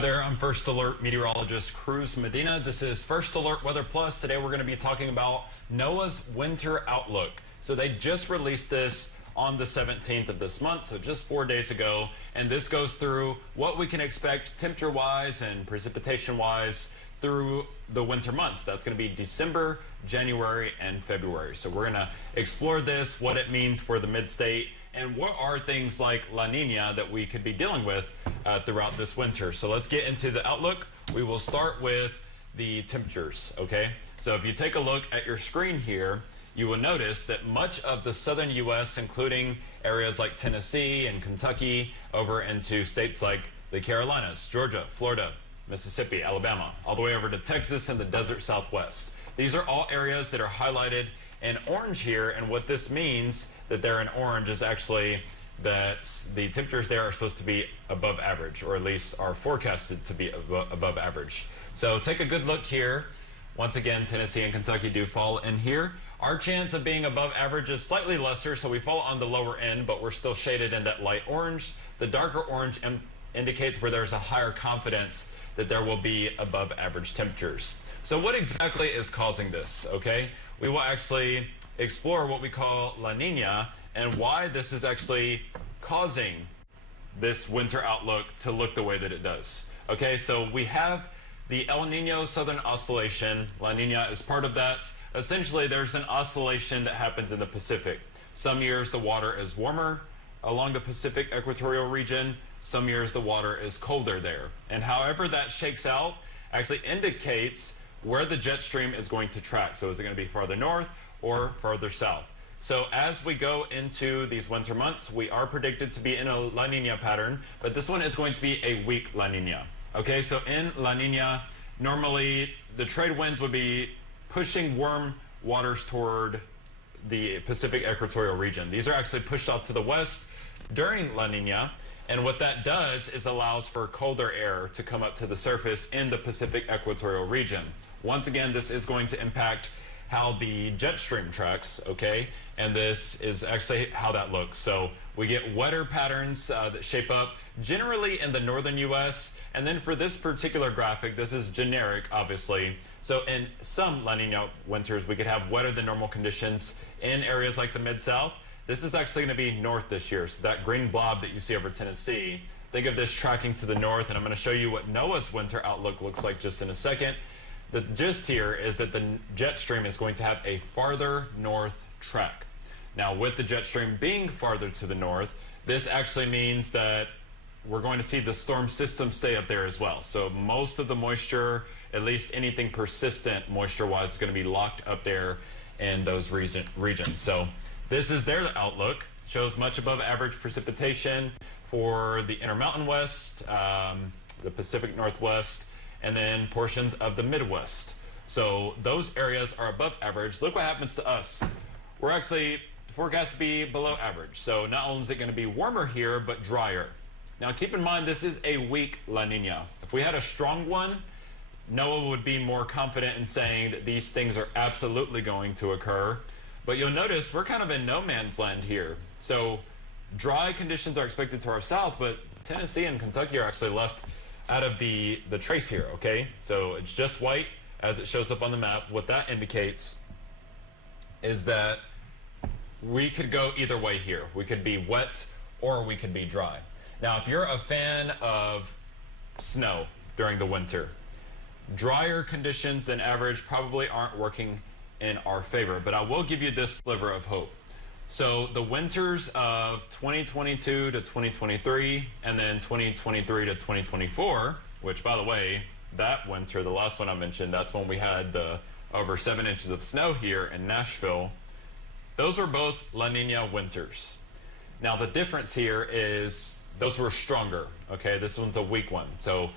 Hi there, I'm First Alert meteorologist Cruz Medina. This is First Alert Weather Plus. Today we're going to be talking about NOAA's winter outlook. So they just released this on the 17th of this month, so just 4 days ago. And this goes through what we can expect temperature-wise and precipitation-wise through the winter months. That's going to be December, January, and February. So we're going to explore this, what it means for the mid-state, and what are things like La Nina that we could be dealing with throughout this winter. So let's get into the outlook. We will start with the temperatures, okay? So if you take a look at your screen here, you will notice that much of the southern U.S., including areas like Tennessee and Kentucky, over into states like the Carolinas, Georgia, Florida, Mississippi, Alabama, all the way over to Texas and the desert Southwest. These are all areas that are highlighted in orange here, and what this means that they're in orange is actually that the temperatures there are supposed to be above average, or at least are forecasted to be above average. So take a good look here. Once again, Tennessee and Kentucky do fall in here. Our chance of being above average is slightly lesser, so we fall on the lower end, but we're still shaded in that light orange. The darker orange indicates where there's a higher confidence that there will be above average temperatures. So what exactly is causing this, okay? We will actually explore what we call La Nina and why this is actually causing this winter outlook to look the way that it does. Okay, so we have the El Nino Southern Oscillation. La Nina is part of that. Essentially, there's an oscillation that happens in the Pacific. Some years the water is warmer along the Pacific equatorial region. Some years the water is colder there. And however that shakes out actually indicates where the jet stream is going to track. So is it going to be farther north or farther south? So as we go into these winter months, we are predicted to be in a La Nina pattern, but this one is going to be a weak La Nina. Okay, so in La Nina, normally the trade winds would be pushing warm waters toward the Pacific equatorial region. These are actually pushed off to the west during La Nina, and what that does is allows for colder air to come up to the surface in the Pacific equatorial region. Once again, this is going to impact how the jet stream tracks, okay? And this is actually how that looks. So we get wetter patterns that shape up generally in the northern U.S. And then for this particular graphic, this is generic, obviously. So in some La Nina winters, we could have wetter than normal conditions in areas like the Mid-South. This is actually going to be north this year. So that green blob that you see over Tennessee, think of this tracking to the north, and I'm going to show you what NOAA's winter outlook looks like just in a second. The gist here is that the jet stream is going to have a farther north track. Now, with the jet stream being farther to the north, this actually means that we're going to see the storm system stay up there as well. So most of the moisture, at least anything persistent moisture-wise, is going to be locked up there in those regions. So this is their outlook. Shows much above average precipitation for the Intermountain West, the Pacific Northwest, and then portions of the Midwest. So those areas are above average. Look what happens to us. We're actually forecast to be below average. So not only is it going to be warmer here, but drier. Now keep in mind, this is a weak La Nina. If we had a strong one, NOAA would be more confident in saying that these things are absolutely going to occur. But you'll notice we're kind of in no man's land here. So dry conditions are expected to our south, but Tennessee and Kentucky are actually left out of the trace here, okay? So it's just white as it shows up on the map. What that indicates is that we could go either way here. We could be wet or we could be dry. Now, if you're a fan of snow during the winter, drier conditions than average probably aren't working in our favor, but I will give you this sliver of hope. So the winters of 2022 to 2023 and then 2023 to 2024, which by the way, that winter, the last one I mentioned, that's when we had the over 7 inches of snow here in Nashville. Those were both La Nina winters. Now the difference here is those were stronger, okay? This one's a weak one. So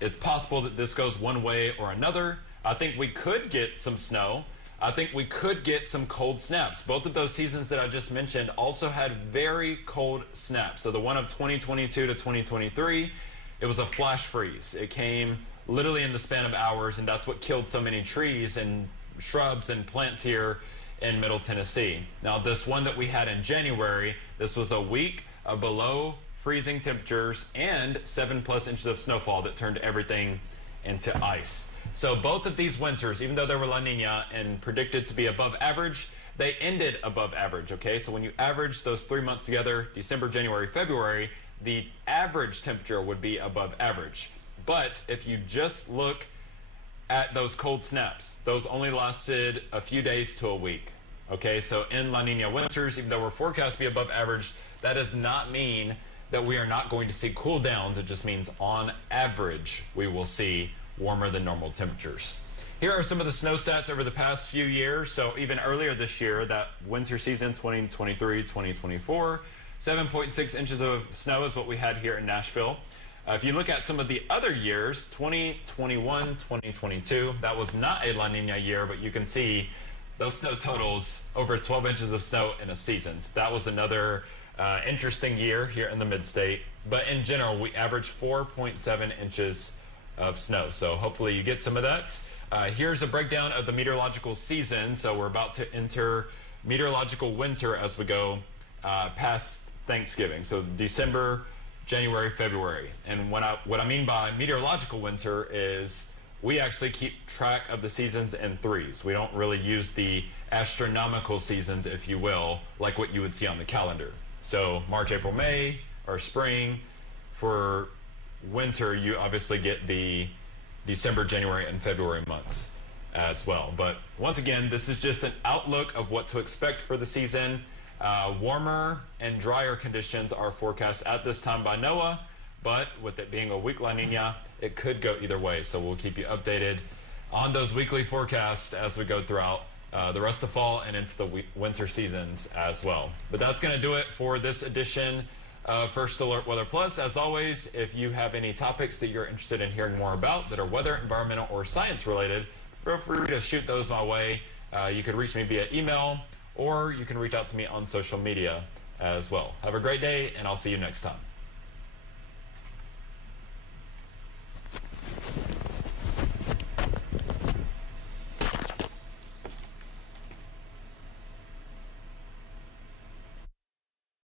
it's possible that this goes one way or another. I think we could get some snow. I think we could get some cold snaps. Both of those seasons that I just mentioned also had very cold snaps. So the one of 2022 to 2023, it was a flash freeze. It came literally in the span of hours, and that's what killed so many trees and shrubs and plants here in Middle Tennessee. Now this one that we had in January, this was a week of below freezing temperatures and 7+ inches of snowfall that turned everything into ice. So both of these winters, even though they were La Nina and predicted to be above average, they ended above average, okay? So when you average those 3 months together, December, January, February, the average temperature would be above average. But if you just look at those cold snaps, those only lasted a few days to a week, okay? So in La Nina winters, even though we're forecast to be above average, that does not mean that we are not going to see cool downs. It just means on average, we will see warmer than normal temperatures. Here are some of the snow stats over the past few years. So even earlier this year, that winter season 2023-2024, 7.6 inches of snow is what we had here in Nashville. If you look at some of the other years, 2021, 2022, that was not a La Nina year, but you can see those snow totals, over 12 inches of snow in a season. So that was another interesting year here in the mid-state. But in general, we averaged 4.7 inches of snow. So hopefully you get some of that. Here's a breakdown of the meteorological season. So we're about to enter meteorological winter as we go past Thanksgiving. So December, January, February. And what I mean by meteorological winter is we actually keep track of the seasons in threes. We don't really use the astronomical seasons, if you will, like what you would see on the calendar. So March, April, May, or spring. For winter, you obviously get the December, January, and February months as well. But once again, this is just an outlook of what to expect for the season. Warmer and drier conditions are forecast at this time by NOAA, but with it being a weak La Nina, it could go either way. So we'll keep you updated on those weekly forecasts as we go throughout the rest of fall and into the winter seasons as well. But that's going to do it for this edition of First Alert Weather Plus. As always, if you have any topics that you're interested in hearing more about that are weather, environmental, or science related, feel free to shoot those my way. You can reach me via email, or you can reach out to me on social media as well. Have a great day, and I'll see you next time.